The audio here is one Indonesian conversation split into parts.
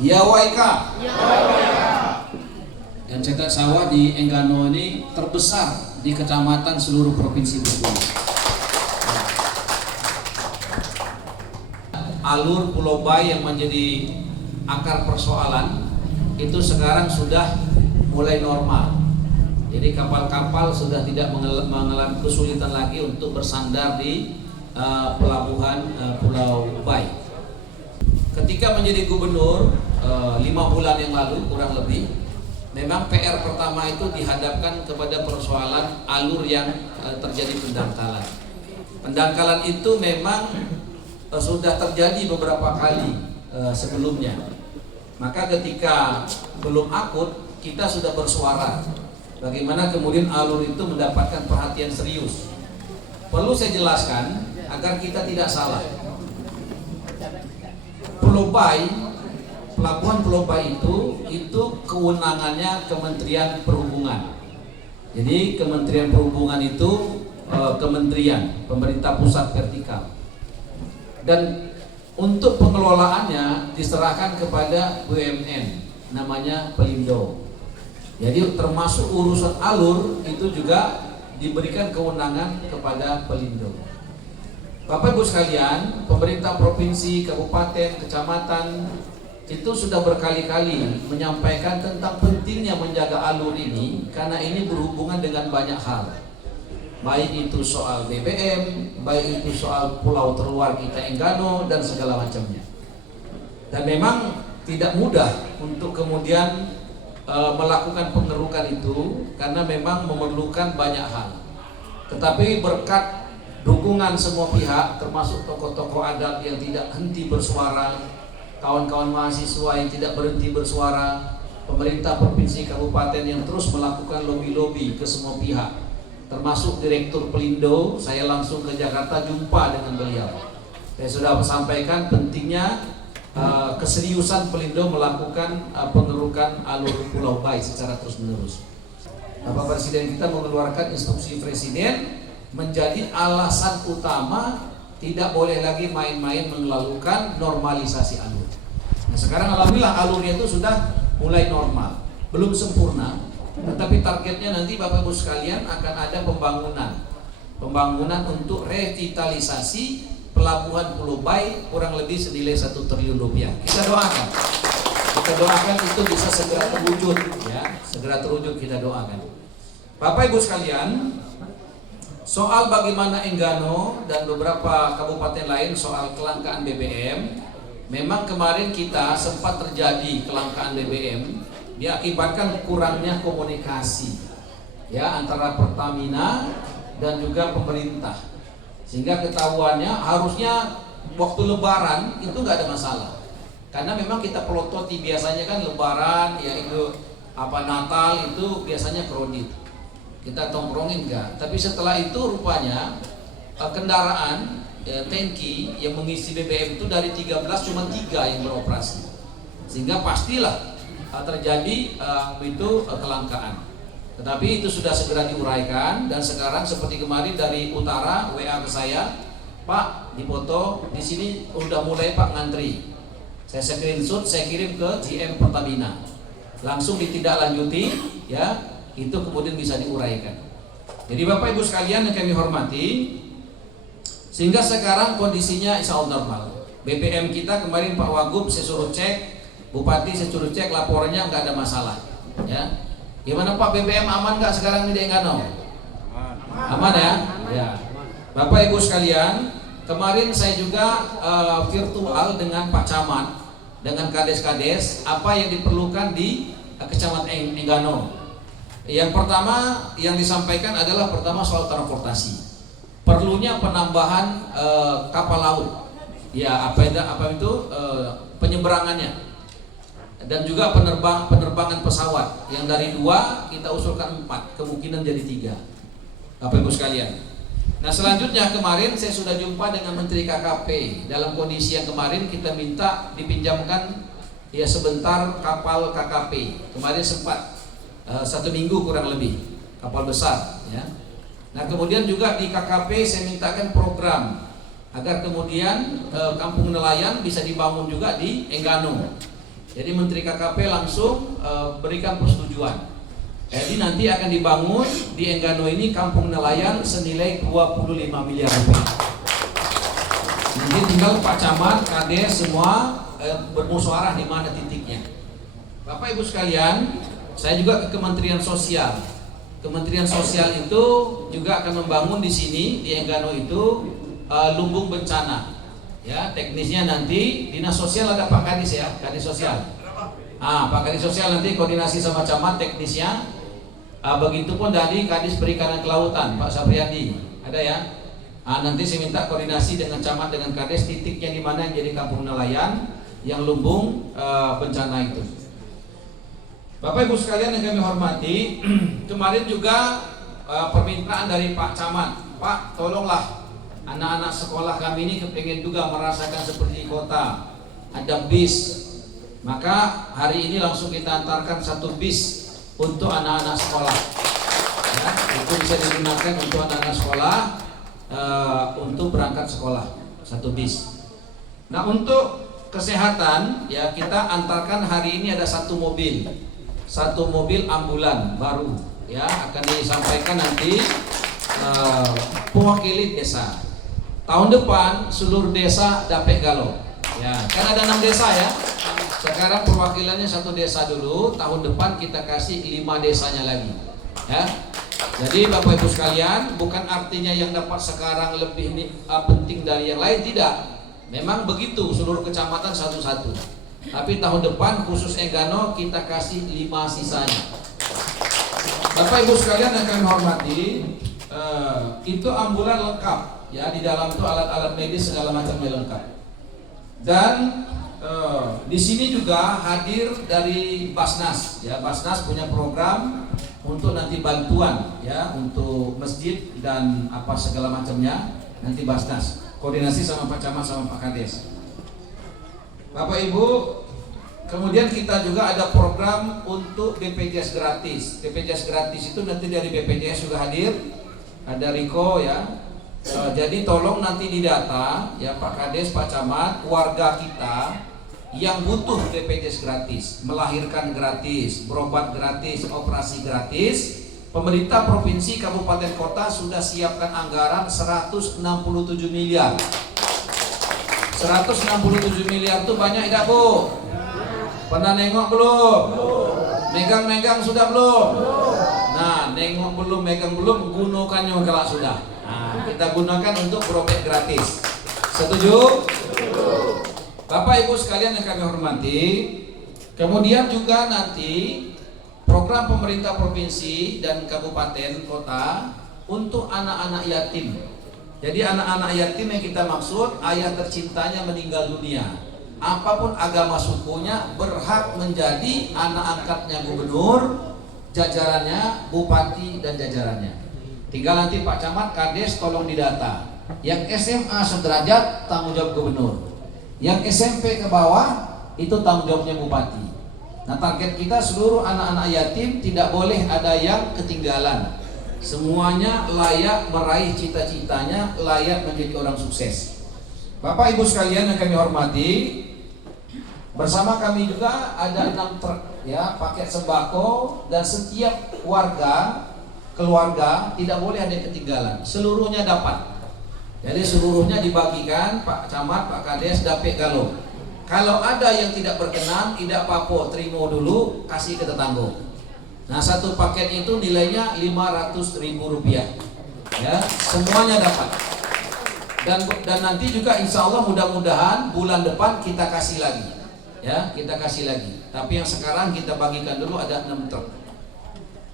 Yawaika. Dan cetak sawah di Enggano ini terbesar di kecamatan seluruh provinsi Bengkulu. Alur Pulau Bai yang menjadi akar persoalan itu sekarang sudah mulai normal. Jadi kapal-kapal sudah tidak mengalami kesulitan lagi untuk bersandar di pelabuhan Pulau Bai. Ketika menjadi gubernur 5 bulan yang lalu kurang lebih, memang PR pertama itu dihadapkan kepada persoalan alur yang terjadi pendangkalan. Pendangkalan itu memang sudah terjadi beberapa kali sebelumnya. Maka ketika belum akut, kita sudah bersuara bagaimana kemudian alur itu mendapatkan perhatian serius. Perlu saya jelaskan agar kita tidak salah. Pulau Bai, pelabuhan Pulau Bai itu kewenangannya Kementerian Perhubungan. Jadi Kementerian Perhubungan itu kementerian pemerintah pusat vertikal. Dan untuk pengelolaannya diserahkan kepada BUMN namanya Pelindo. Jadi termasuk urusan alur itu juga diberikan kewenangan kepada Pelindo. Bapak Ibu sekalian, pemerintah provinsi, kabupaten, kecamatan itu sudah berkali-kali menyampaikan tentang pentingnya menjaga alur ini karena ini berhubungan dengan banyak hal. Baik itu soal BBM, baik itu soal pulau terluar kita Enggano dan segala macamnya. Dan memang tidak mudah untuk kemudian melakukan pengerukan itu karena memang memerlukan banyak hal. Tetapi berkat dukungan semua pihak termasuk tokoh-tokoh adat yang tidak henti bersuara, kawan-kawan mahasiswa yang tidak berhenti bersuara, pemerintah provinsi kabupaten yang terus melakukan lobby-lobby ke semua pihak, termasuk Direktur Pelindo. Saya langsung ke Jakarta jumpa dengan beliau. Saya sudah sampaikan pentingnya keseriusan Pelindo melakukan pengerukan alur Pulau Bai secara terus-menerus. Bapak Presiden kita mengeluarkan instruksi Presiden menjadi alasan utama tidak boleh lagi main-main melakukan normalisasi alur. Nah sekarang alhamdulillah alurnya itu sudah mulai normal, belum sempurna, tetapi targetnya nanti Bapak Ibu sekalian akan ada pembangunan untuk revitalisasi pelabuhan Pulau Bai kurang lebih senilai 1 triliun rupiah. Kita doakan itu bisa segera terwujud, ya, segera terwujud kita doakan. Bapak Ibu sekalian, soal bagaimana Enggano dan beberapa kabupaten lain soal kelangkaan BBM, memang kemarin kita sempat terjadi kelangkaan BBM diakibatkan kurangnya komunikasi ya antara Pertamina dan juga pemerintah, sehingga ketahuannya harusnya waktu Lebaran itu nggak ada masalah karena memang kita pelototi biasanya kan Lebaran ya itu Natal itu biasanya kredit kita tongkrongin enggak, tapi setelah itu rupanya kendaraan tangki yang mengisi BBM itu dari 13 cuma 3 yang beroperasi, sehingga pastilah terjadi itu kelangkaan. Tetapi itu sudah segera diuraikan dan sekarang seperti kemarin dari utara WA ke saya, Pak dipoto di sini udah mulai Pak ngantri. Saya screenshot, saya kirim ke GM Pertamina, langsung ditindaklanjuti ya. Itu kemudian bisa diuraikan. Jadi Bapak Ibu sekalian yang kami hormati, sehingga sekarang kondisinya insya Allah normal. BBM kita kemarin Pak Wagub saya suruh cek, Bupati saya suruh cek laporannya nggak ada masalah. Ya, gimana Pak BBM aman nggak sekarang di Enggano? Aman ya? Ya. Bapak Ibu sekalian, kemarin saya juga virtual dengan Pak Camat, dengan kades-kades apa yang diperlukan di Kecamatan Enggano. Yang pertama yang disampaikan adalah pertama soal transportasi, perlunya penambahan kapal laut, ya apa itu penyeberangannya, dan juga penerbangan pesawat yang dari 2 kita usulkan 4, kemungkinan jadi 3. Bapak Ibu sekalian. Nah selanjutnya kemarin saya sudah jumpa dengan Menteri KKP dalam kondisi yang kemarin kita minta dipinjamkan ya sebentar kapal KKP. Kemarin sempat 1 minggu kurang lebih, kapal besar ya. Nah kemudian juga di KKP saya mintakan program agar kemudian kampung nelayan bisa dibangun juga di Enggano. Jadi Menteri KKP langsung berikan persetujuan. Jadi nanti akan dibangun di Enggano ini kampung nelayan senilai 25 miliar rupiah. Nanti tinggal Pak Camat, Kades semua bermusyawarah di mana titiknya. Bapak Ibu sekalian, saya juga ke Kementerian Sosial. Kementerian Sosial itu juga akan membangun di sini di Enggano itu lumbung bencana. Ya, teknisnya nanti Dinas Sosial ada Pak Kadis ya, Kadis Sosial. Pak Kadis Sosial nanti koordinasi sama camat teknisnya. Begitupun dari Kadis Perikanan Kelautan Pak Sapriadi ada ya. Nanti saya minta koordinasi dengan camat dengan Kadis titiknya di mana yang jadi kampung nelayan yang lumbung bencana itu. Bapak Ibu sekalian yang kami hormati, kemarin juga permintaan dari Pak Camat, Pak tolonglah anak-anak sekolah kami ini kepingin juga merasakan seperti di kota, ada bis. Maka hari ini langsung kita antarkan satu bis untuk anak-anak sekolah. Ya, itu bisa digunakan untuk anak-anak sekolah untuk berangkat sekolah, satu bis. Nah untuk kesehatan ya kita antarkan hari ini ada satu mobil ambulan baru ya akan disampaikan nanti pewakili desa. Tahun depan seluruh desa dapat galo. Ya, kan ada 6 desa ya. Sekarang perwakilannya satu desa dulu, tahun depan kita kasih 5 desanya lagi. Ya. Jadi Bapak Ibu sekalian, bukan artinya yang dapat sekarang lebih penting dari yang lain, tidak. Memang begitu seluruh kecamatan satu-satu. Tapi tahun depan khusus Enggano kita kasih 5 sisanya. Bapak Ibu sekalian yang kami hormati, itu ambulan lengkap. Ya, di dalam itu alat-alat medis segala macamnya lengkap. Dan di sini juga hadir dari Basnas. Ya, Basnas punya program untuk nanti bantuan ya untuk masjid dan apa segala macamnya nanti Basnas. Koordinasi sama Pak Camat sama Pak Kades. Bapak Ibu, kemudian kita juga ada program untuk BPJS gratis. BPJS gratis itu nanti dari BPJS juga hadir. Ada Riko ya. Jadi tolong nanti didata ya Pak Kades, Pak Camat, warga kita yang butuh BPJS gratis, melahirkan gratis, berobat gratis, operasi gratis. Pemerintah provinsi, kabupaten, kota sudah siapkan anggaran 167 miliar. 167 miliar itu banyak tidak Bu? Pernah nengok belum? Megang-megang sudah belum? Nah, nengok belum, megang belum, gunakannya kalau sudah. Nah, kita gunakan untuk berobat gratis. Setuju? Bapak Ibu sekalian yang kami hormati, kemudian juga nanti program pemerintah provinsi dan kabupaten kota untuk anak-anak yatim. Jadi anak-anak yatim yang kita maksud ayah tercintanya meninggal dunia. Apapun agama sukunya berhak menjadi anak angkatnya gubernur, jajarannya, bupati dan jajarannya. Tinggal nanti Pak Camat, Kades tolong didata. Yang SMA sederajat tanggung jawab gubernur. Yang SMP ke bawah itu tanggung jawabnya bupati. Nah target kita seluruh anak-anak yatim tidak boleh ada yang ketinggalan. Semuanya layak meraih cita-citanya, layak menjadi orang sukses. Bapak Ibu sekalian yang kami hormati, bersama kami juga ada 6 truk ya paket sembako dan setiap keluarga tidak boleh ada yang ketinggalan. Seluruhnya dapat. Jadi seluruhnya dibagikan, Pak Camat, Pak Kades dapat galo. Kalau ada yang tidak berkenan, tidak apa-apa, terima dulu, kasih ke tetangga. Nah satu paket itu nilainya Rp500.000 ya, semuanya dapat. Dan nanti juga insya Allah mudah-mudahan bulan depan kita kasih lagi ya, kita kasih lagi. Tapi yang sekarang kita bagikan dulu ada 6 truk.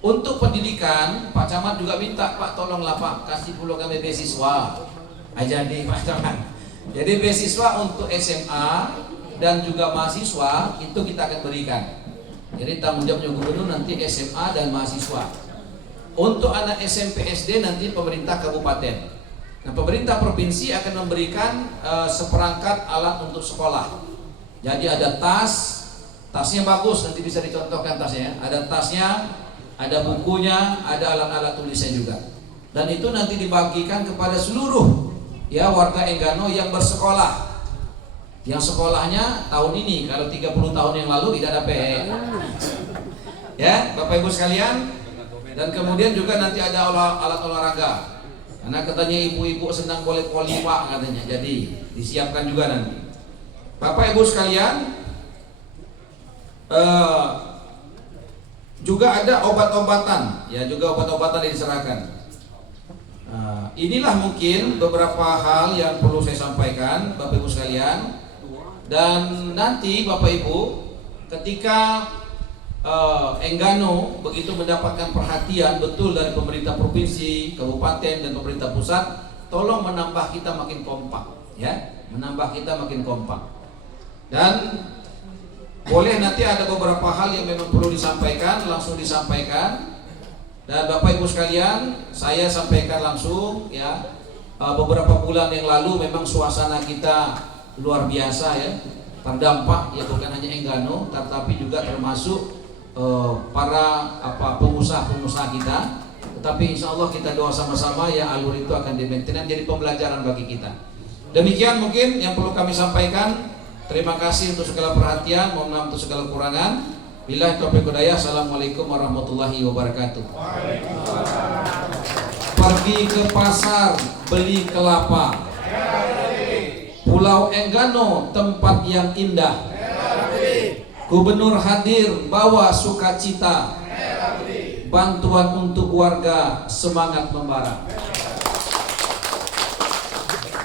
Untuk pendidikan, Pak Camat juga minta, Pak tolonglah Pak, kasih pula kami beasiswa. Jadi Pak Camat, jadi beasiswa untuk SMA dan juga mahasiswa itu kita akan berikan. Jadi tanggung jawabnya gubernur nanti SMA dan mahasiswa. Untuk anak SMP SD nanti pemerintah kabupaten. Nah pemerintah provinsi akan memberikan seperangkat alat untuk sekolah. Jadi ada tasnya bagus, nanti bisa dicontohkan tasnya. Ada tasnya, ada bukunya, ada alat-alat tulisnya juga. dan itu nanti dibagikan kepada seluruh ya warga Enggano yang bersekolah. Yang sekolahnya tahun ini, kalau 30 tahun yang lalu tidak dapat. Ya, Bapak Ibu sekalian. Dan kemudian juga nanti ada alat olahraga. Karena katanya ibu-ibu senang voli pak katanya. Jadi disiapkan juga nanti. Bapak Ibu sekalian, juga ada obat-obatan, ya juga obat-obatan yang diserahkan. Inilah mungkin beberapa hal yang perlu saya sampaikan, Bapak Ibu sekalian. Dan nanti Bapak Ibu, ketika Enggano begitu mendapatkan perhatian betul dari pemerintah provinsi, kabupaten dan pemerintah pusat, tolong menambah kita makin kompak, ya, menambah kita makin kompak. Dan boleh nanti ada beberapa hal yang memang perlu disampaikan, langsung disampaikan. Dan Bapak Ibu sekalian, saya sampaikan langsung, ya, beberapa bulan yang lalu memang suasana kita luar biasa, ya, terdampak, ya, bukan hanya Enggano, tetapi juga termasuk para pengusaha-pengusaha kita. Tetapi insya Allah kita doa sama-sama ya alur itu akan dimaintain, jadi pembelajaran bagi kita. Demikian mungkin yang perlu kami sampaikan. Terima kasih untuk segala perhatian, mohon maaf untuk segala kekurangan. Billahi taufiq wal hidayah. Assalamualaikum warahmatullahi wabarakatuh. Pergi ke pasar beli kelapa, Pulau Enggano tempat yang indah. Gubernur hadir bawa sukacita, bantuan untuk warga semangat membara.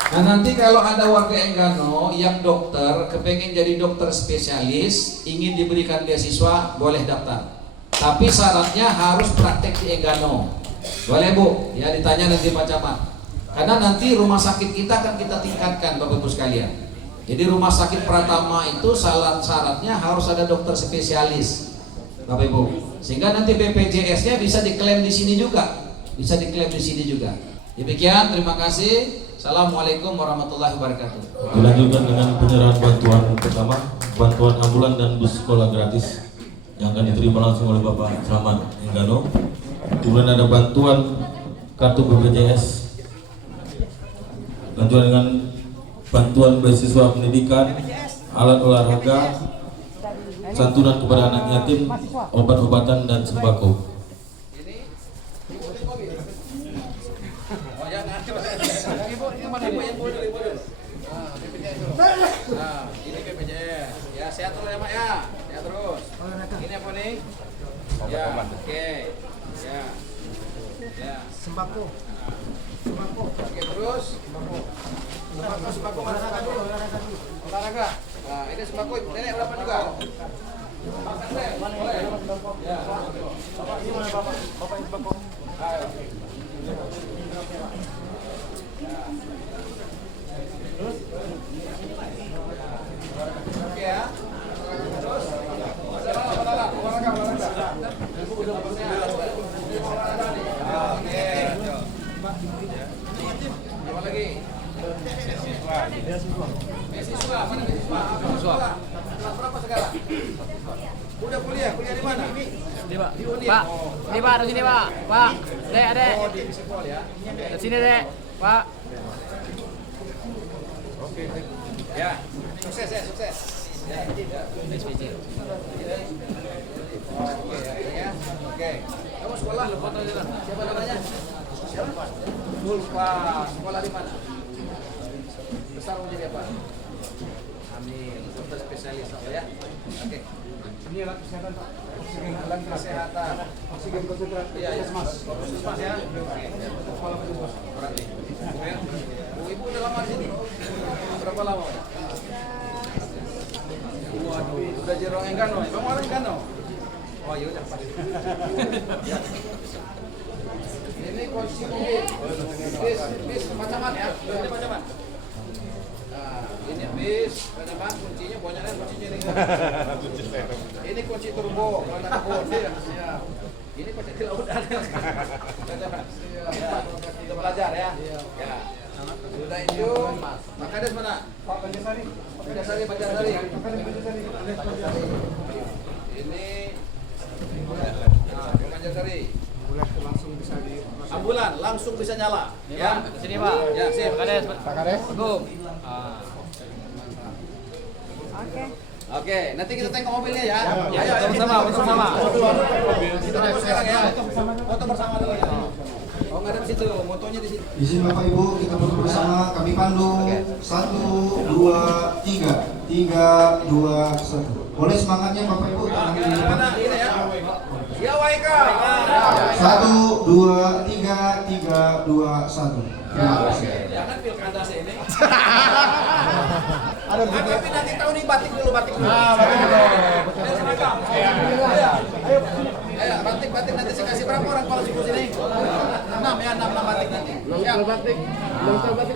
Nah nanti kalau ada warga Enggano yang dokter, kepengen jadi dokter spesialis, ingin diberikan beasiswa, boleh daftar. Tapi syaratnya harus praktek di Enggano. Boleh Bu? Ya ditanya nanti Pak Camat. Karena nanti rumah sakit kita akan kita tingkatkan Bapak Ibu sekalian. Jadi rumah sakit Pratama itu syaratnya harus ada dokter spesialis, Bapak Ibu. Sehingga nanti BPJS-nya bisa diklaim di sini juga, bisa diklaim di sini juga. Demikian, terima kasih. Assalamualaikum warahmatullahi wabarakatuh. Dilanjutkan dengan penyerahan bantuan pertama, bantuan ambulan dan bus sekolah gratis yang akan diterima langsung oleh Bapak Camat Enggano. Kemudian ada bantuan kartu BPJS, lanjut dengan bantuan beasiswa pendidikan, alat olahraga, santunan kepada anak yatim, obat-obatan dan sembako. Nah, ini BPJS. Ya, sehat terus ya, Mak ya. Sehat terus. Ini apa nih? Ya, oke. Ya. Ya, Sembako. oke terus. Sembako mana dulu? Olahraga. Nah, ini sembako nenek berapa juga? Makan deh, boleh. Ya. Bapak ini mana Bapak? Bapak ini sembako. Ayo. Terus? Oke ya. Terus? Olahraga. Oke. Apa lagi? Beasiswa. Mana beasiswa? Kelas berapa sekarang? Udah kuliah di mana? Ini Pak. Pak. Ini Pak, di sini Pak. Pak. Dek, Dek. Oh, di sekolah ya. Di sini Dek. Pak. Oke. Ya. Sukses ya, sukses. Ya. SPC. Oke, ya. Oke. Kamu sekolah lu foto aja. Siapa namanya? Siapa? Zulfa. Sekolah di mana? Besar mau jadi apa? Amin. Dokter spesialis ya. Oke. Ini alat kesehatan Pak. Oksigen Alat kesehatan. Oksigen konsentrat. Iya, ya. Mas. Mas ya. Kepala petugas. Berarti. Bu Ibu udah lama di sini? Berapa lama udah? Waduh, udah jadi orang Enggano. Kamu orang Enggano? Oh iya udah pasti. Ini kunci mobil. Bis Pacaman ya. Ini Pacaman. Nah, ini bis Pacaman, kuncinya bonyaknya kuncinya ini. Ini kunci turbo karena kebun. Ya. Ini kunci di lautan. Pacaman. Kita belajar ya. Ya. Sudah itu. Makades mana? Pak Banjarsari. Banjarsari. Banjarsari. Ini Banjarsari. Udah langsung bisa dimasukin. Ambulan langsung bisa nyala. Ya, sini Pak. Ya, sip. Pak Kades. Pak Kades. Begum. Oke, nanti kita tengok mobilnya ya. Ya, bersama. Kita foto sekarang ya. Foto bersama dulu ya. Oh, nggak ada di situ, motonya di situ. Izin Bapak Ibu, kita foto bersama. Kami pandu 1, 2, 3, 3, 2, 1. Boleh semangatnya Bapak Ibu? Mana ini ya? Ya Waika. 1, 2, 3, 3, 2, 1. Terima kasih. Jangan pilkada sini. Tapi nanti tahu nih batik dulu. Batik dulu. Ayo, batik nanti saya kasih berapa orang kalau suku sini? 6 ya, 6 batik nanti. Siap. batik,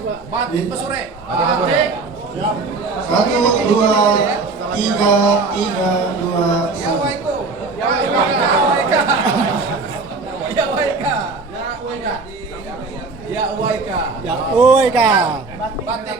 Pak. Batik pesure. Batik. 1, 2, 3, 3, 2, Ya 1. Waiko. Ya Waika. Ya Waika. Ya Waika. Oi, Kak. Batik.